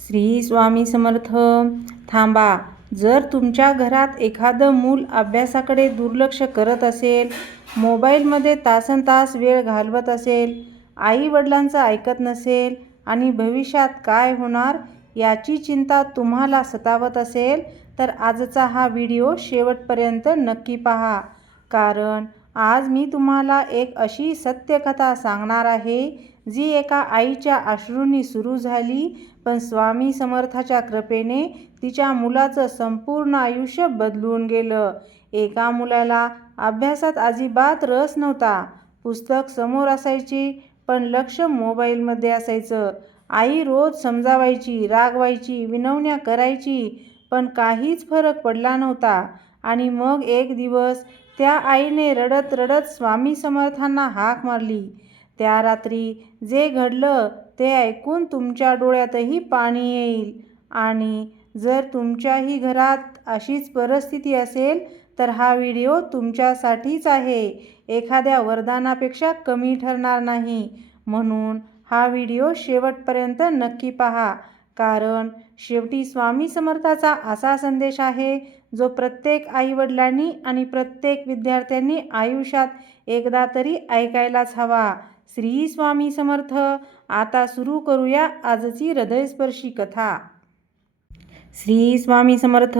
श्री स्वामी समर्थ. थांबा, जर तुमच्या घरात एखादं मूल अभ्यासाकडे दुर्लक्ष करत असेल, मोबाईलमध्ये तासनतास वेळ घालवत असेल, आई वडिलांचं ऐकत नसेल आणि भविष्यात काय होणार याची चिंता तुम्हाला सतावत असेल, तर आजचा हा व्हिडिओ शेवटपर्यंत नक्की पहा. कारण आज मी तुम्हाला एक अशी सत्यकथा सांगणार आहे जी एका आईच्या अश्रूंनी सुरू झाली, पण स्वामी समर्थाच्या कृपेने तिच्या मुलाचं संपूर्ण आयुष्य बदलून गेलं. एका मुलाला अभ्यासात अजिबात रस नव्हता. पुस्तक समोर असायची, पण लक्ष मोबाईलमध्ये असायचं. आई रोज समजावायची, रागवायची, विनवण्या करायची, पण काहीच फरक पडला नव्हता. आणि मग एक दिवस त्या आईने रडत रडत स्वामी समर्थांना हाक मारली. त्या रात्री जे घडलं ते ऐकून तुमच्या डोळ्यातही पाणी येईल. आणि जर तुमच्याही घरात अशीच परिस्थिती असेल तर हा व्हिडिओ तुमच्यासाठीच आहे. एखाद्या वरदानापेक्षा कमी ठरणार नाही. म्हणून हा व्हिडिओ शेवटपर्यंत नक्की पहा. कारण शेवटी स्वामी समर्थाचा असा संदेश आहे जो प्रत्येक आईवडिलांनी आणि प्रत्येक विद्यार्थ्यांनी आयुष्यात एकदा तरी ऐकायलाच हवा. श्री स्वामी समर्थ. आता सुरू करूया आजची हृदयस्पर्शी कथा. श्री स्वामी समर्थ.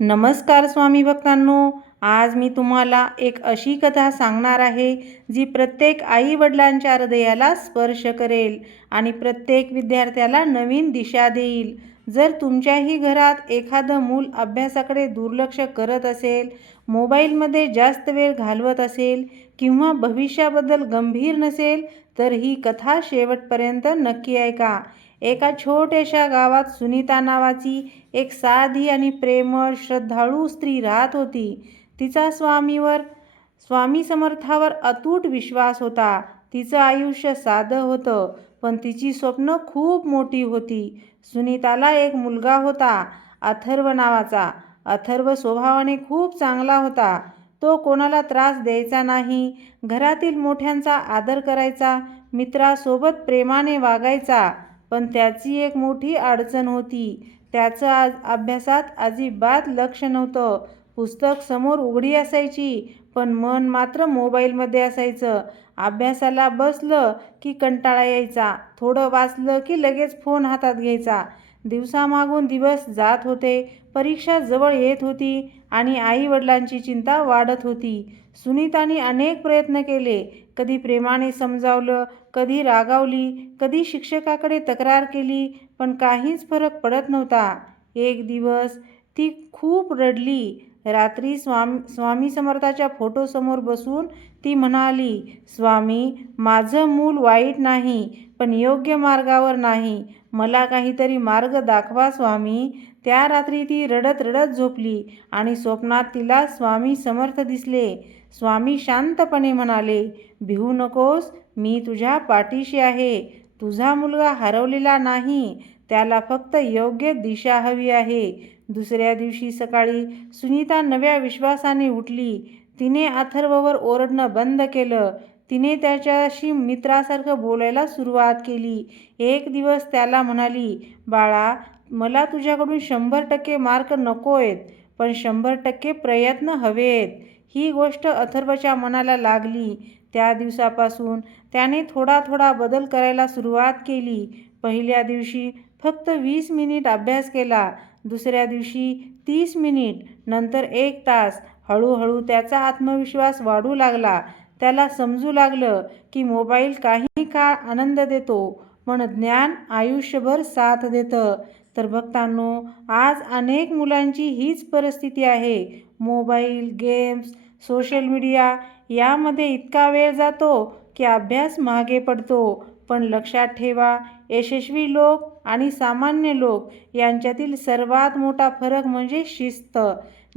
नमस्कार स्वामी भक्तांनो. आज मी तुम्हाला एक अशी कथा सांगणार आहे जी प्रत्येक आई वडिलांच्या हृदयाला स्पर्श करेल आणि प्रत्येक विद्यार्थ्याला नवीन दिशा देईल. जर तुमच्याही घरात एखादं मूल अभ्यासाकडे दुर्लक्ष करत असेल, मोबाईलमध्ये जास्त वेळ घालवत असेल किंवा भविष्याबद्दल गंभीर नसेल, तर ही कथा शेवटपर्यंत नक्की ऐका. एका छोट्याशा गावात सुनीता नावाची एक साधी आणि प्रेमळ श्रद्धाळू स्त्री राहत होती. तिचा स्वामी समर्थावर अतूट विश्वास होता. तिचं आयुष्य साधं होतं, पण तिची स्वप्न खूप मोठी होती. सुनीताला एक मुलगा होता, अथर्व नावाचा. अथर्व स्वभावाने खूप चांगला होता. तो कोणाला त्रास द्यायचा नाही, घरातील मोठ्यांचा आदर करायचा, मित्रासोबत प्रेमाने वागायचा. पण त्याची एक मोठी अडचण होती. त्याचं अभ्यासात अजिबात लक्ष नव्हतं. पुस्तक समोर उघडी असायची, पण मन मात्र मोबाईलमध्ये असायचं. अभ्यासाला बसलं की कंटाळा यायचा, थोडं वाचलं की लगेच फोन हातात घ्यायचा. दिवसामागून दिवस जात होते, परीक्षा जवळ येत होती आणि आई वडिलांची चिंता वाढत होती. सुनीताने अनेक प्रयत्न केले. कधी प्रेमाने समजावलं, कधी रागावली, कधी शिक्षकाकडे तक्रार केली, पण काहीच फरक पडत नव्हता. एक दिवस ती खूप रडली. रात्री स्वामी समर्थाच्या फोटोसमोर बसून ती म्हणाली, स्वामी, माझं मूल वाईट नाही, पण योग्य मार्गावर नाही. मला काहीतरी मार्ग दाखवा स्वामी. त्या रात्री ती रडत रडत झोपली आणि स्वप्नात तिला स्वामी समर्थ दिसले. स्वामी शांतपणे म्हणाले, भिवू नकोस, मी तुझ्या पाठीशी आहे. तुझा मुलगा हरवलेला नाही, त्याला फक्त योग्य दिशा हवी आहे. दुसऱ्या दिवशी सकाळी सुनीता नव्या विश्वासाने उठली. तिने अथर्ववर ओरडणं बंद केलं. तिने त्याच्याशी मित्रासारखं बोलायला सुरुवात केली. एक दिवस त्याला म्हणाली, बाळा, मला तुझ्याकडून 100% मार्क नकोयत, पण 100% प्रयत्न हवेत. ही गोष्ट अथर्वच्या मनाला लागली. त्या दिवसापासून त्याने थोडा थोडा बदल करायला सुरुवात केली. पहिल्या दिवशी फक्त 20 मिनिट अभ्यास केला, दुसऱ्या दिवशी 30 मिनिट, नंतर 1 तास. हळूहळू त्याचा आत्मविश्वास वाढू लागला. त्याला समजू लागलं की मोबाईल काही काळ आनंद देतो, पण ज्ञान आयुष्यभर साथ देतं. तर भक्तांनो, आज अनेक मुलांची हीच परिस्थिती आहे. मोबाईल, गेम्स, सोशल मीडिया यामध्ये इतका वेळ जातो की अभ्यास मागे पडतो. पण लक्षात ठेवा, यशस्वी लोक आणि सामान्य लोक यांच्यातील सर्वात मोठा फरक म्हणजे शिस्त.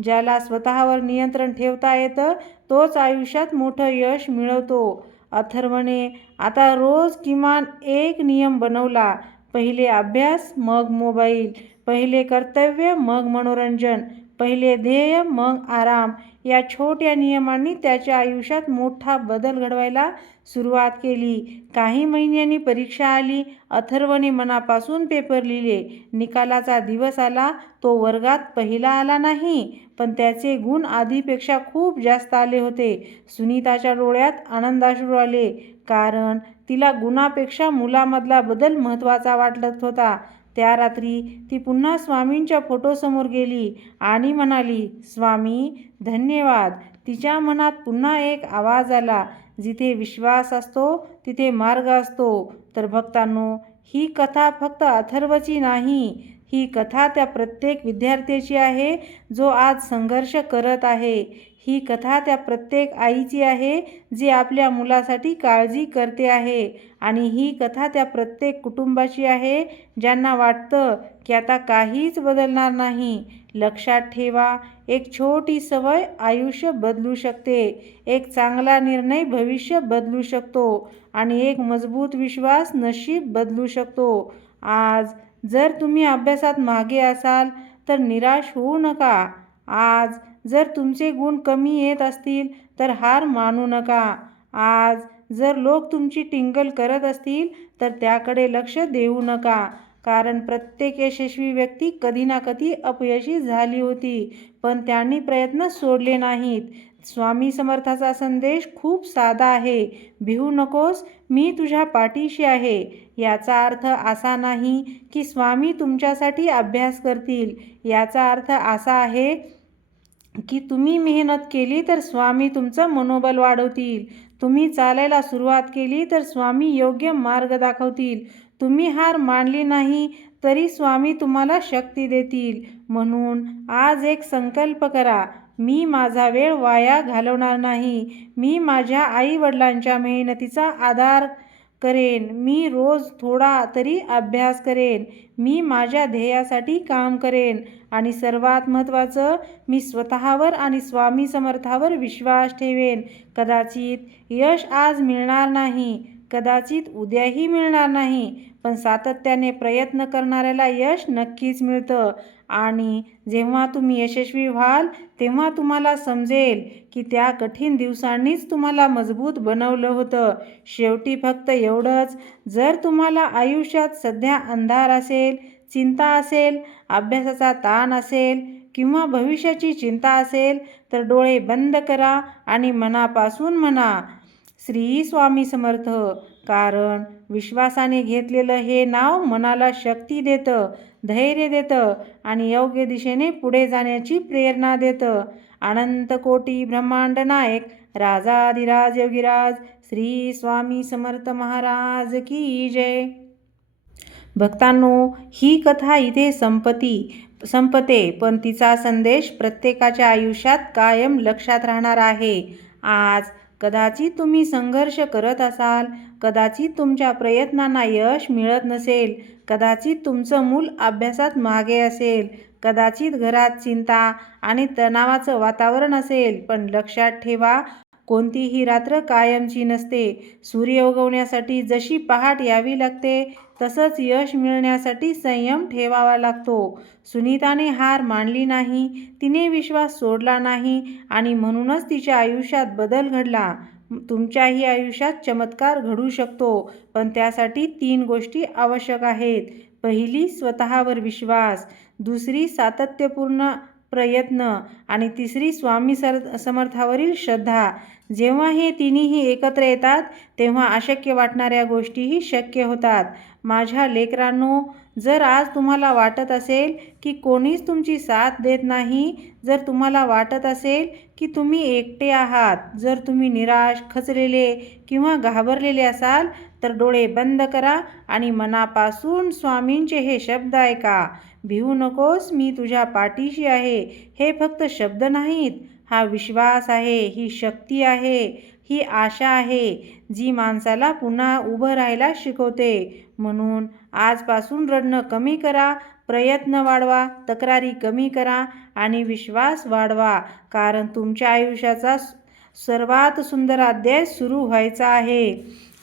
ज्याला स्वतःवर नियंत्रण ठेवता येतं तोच आयुष्यात मोठं यश मिळवतो. अथर्वने आता रोज किमान एक नियम बनवला. पहिले अभ्यास, मग मोबाईल. पहिले कर्तव्य, मग मनोरंजन. पहिले ध्येय, मग आराम. या छोट्या नियमांनी त्याच्या आयुष्यात मोठा बदल घडवायला सुरुवात केली. काही महिन्यांनी परीक्षा आली. अथर्वने मनापासून पेपर लिहिले. निकालाचा दिवस आला. तो वर्गात पहिला आला नाही, पण त्याचे गुण आधीपेक्षा खूप जास्त आले होते. सुनीताच्या डोळ्यात आनंदाश्रू आले, कारण तिला गुणापेक्षा मुलामधला बदल महत्त्वाचा वाटत होता. त्या रात्री ती पुन्हा स्वामींच्या फोटोसमोर गेली आणि म्हणाली, स्वामी धन्यवाद. तिच्या मनात पुन्हा एक आवाज आला, जिथे विश्वास असतो तिथे मार्ग असतो. तर भक्तांनो, ही कथा फक्त अथर्वची नाही, ही कथा त्या प्रत्येक विद्यार्थ्याची आहे जो आज संघर्ष करत आहे. ही कथा त्या प्रत्येक आईची आहे जी आपल्या मुलासाठी काळजी करते आहे. आणि ही कथा त्या प्रत्येक कुटुंबाची आहे ज्यांना वाटतं की आता काहीच बदलणार नाही. लक्षात ठेवा, एक छोटी सवय आयुष्य बदलू शकते. एक चांगला निर्णय भविष्य बदलू शकतो. आणि एक मजबूत विश्वास नशीब बदलू शकतो. आज जर तुम्ही अभ्यासात मागे असाल तर निराश होऊ नका. आज जर तुमचे गुण कमी येत असतील तर हार मानू नका. आज जर लोक तुमची टिंगल करत असतील तर त्याकडे लक्ष देऊ नका. कारण प्रत्येक यशस्वी व्यक्ती कधी ना कधी अपयशी झाली होती, पण त्यांनी प्रयत्न सोडले नाहीत. स्वामी समर्थाचा संदेश खूप साधा आहे. भिवू नकोस, मी तुझ्या पाठीशी आहे. याचा अर्थ असा नाही की स्वामी तुमच्यासाठी अभ्यास करतील. याचा अर्थ असा आहे की तुम्ही मेहनत केली तर स्वामी तुमचं मनोबल वाढवतील. तुम्ही चालायला सुरुवात केली तर स्वामी योग्य मार्ग दाखवतील. तुम्ही हार मानली नाही तरी स्वामी तुम्हाला शक्ती देतील. म्हणून आज एक संकल्प करा, मी माझा वेळ वाया घालवणार नाही. मी माझ्या आई-वडिलांच्या मेहनतीचा आदर करेन. मी रोज थोडा तरी अभ्यास करेन. मी माझ्या ध्येयासाठी काम करेन. आणि सर्वात महत्त्वाचं, मी स्वतःवर आणि स्वामी समर्थावर विश्वास ठेवेन. कदाचित यश आज मिळणार नाही, कदाचित उद्याही मिळणार नाही, पण सातत्याने प्रयत्न करणाऱ्याला यश नक्कीच मिळतं. आणि जेव्हा तुम्ही यशस्वी व्हाल तेव्हा तुम्हाला समजेल की त्या कठीण दिवसांनीच तुम्हाला मजबूत बनवलं होतं. शेवटी फक्त एवढंच, जर तुम्हाला आयुष्यात सध्या अंधार असेल, चिंता असेल, अभ्यासाचा ताण असेल किंवा भविष्याची चिंता असेल तर डोळे बंद करा आणि मनापासून म्हणा, श्री स्वामी समर्थ. कारण विश्वासाने घेतलेलं हे नाव मनाला शक्ती देतं, धैर्य देतं आणि योग्य दिशेने पुढे जाण्याची प्रेरणा देतं. अनंत कोटी ब्रह्मांड नायक राजाधिराज योगीराज श्री स्वामी समर्थ महाराज की जय. भक्तांनो, ही कथा इथे संपते, पण तिचा संदेश प्रत्येकाच्या आयुष्यात कायम लक्षात राहणार आहे. आज कदाचित तुम्ही संघर्ष करत असाल, कदाचित तुमच्या प्रयत्नांना यश मिळत नसेल, कदाचित तुमचं मूल अभ्यासात मागे असेल, कदाचित घरात चिंता आणि तणावाचं वातावरण असेल, पण लक्षात ठेवा, कोणतीही रात्र कायमची नसते. सूर्य उगवण्यासाठी जशी पहाट यावी लागते, तसंच यश मिळण्यासाठी संयम ठेवावा लागतो. सुनीताने हार मानली नाही, तिने विश्वास सोडला नाही आणि म्हणूनच तिच्या आयुष्यात बदल घडला. तुमच्याही आयुष्यात चमत्कार घडू शकतो, पण त्यासाठी 3 गोष्टी आवश्यक आहेत. पहिली, स्वतःवर विश्वास. दुसरी, सातत्यपूर्ण प्रयत्न. आणि तिसरी, स्वामी समर्थावरील श्रद्धा. जेव्हा हे तिन्ही एकत्र येतात तेव्हा अशक्य वाटणाऱ्या गोष्टीही शक्य होतात. माझ्या लेकरांनो, जर आज तुम्हाला वाटत असेल की कोणीच तुमची साथ देत नाही, जर तुम्हाला वाटत असेल की तुम्ही एकटे आहात, जर तुम्ही निराश, खचलेले किंवा घाबरलेले असाल तर डोळे बंद करा आणि मनापासून स्वामींचे हे शब्द ऐका, भिवू नकोस, मी तुझ्या पाठीशी आहे. हे फक्त शब्द नाहीत, हा विश्वास आहे, ही शक्ती आहे, ही आशा आहे जी माणसाला पुन्हा उभं राहायला शिकवते. म्हणून आजपासून रडणं कमी करा, प्रयत्न वाढवा, तक्रारी कमी करा आणि विश्वास वाढवा. कारण तुमच्या आयुष्याचा सर्वात सुंदर अध्याय सुरू व्हायचा आहे.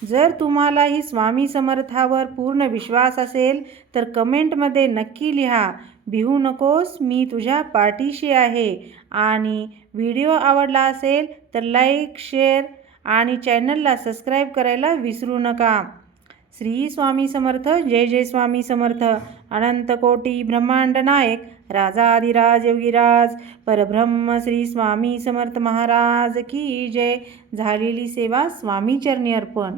जर तुम्हालाही स्वामी समर्थावर पूर्ण विश्वास असेल तर कमेंटमध्ये नक्की लिहा, भिवू नकोस, मी तुझ्या पाठीशी आहे. आणि व्हिडिओ आवडला असेल तर लाईक, शेअर आणि चॅनलला सबस्क्राईब करायला विसरू नका. श्री स्वामी समर्थ. जय जय स्वामी समर्थ. अनंत कोटी ब्रह्मांड नायक राजाधिराज योगीराज परब्रह्म श्री स्वामी समर्थ महाराज की जय. झालेली सेवा स्वामी चरणी अर्पण.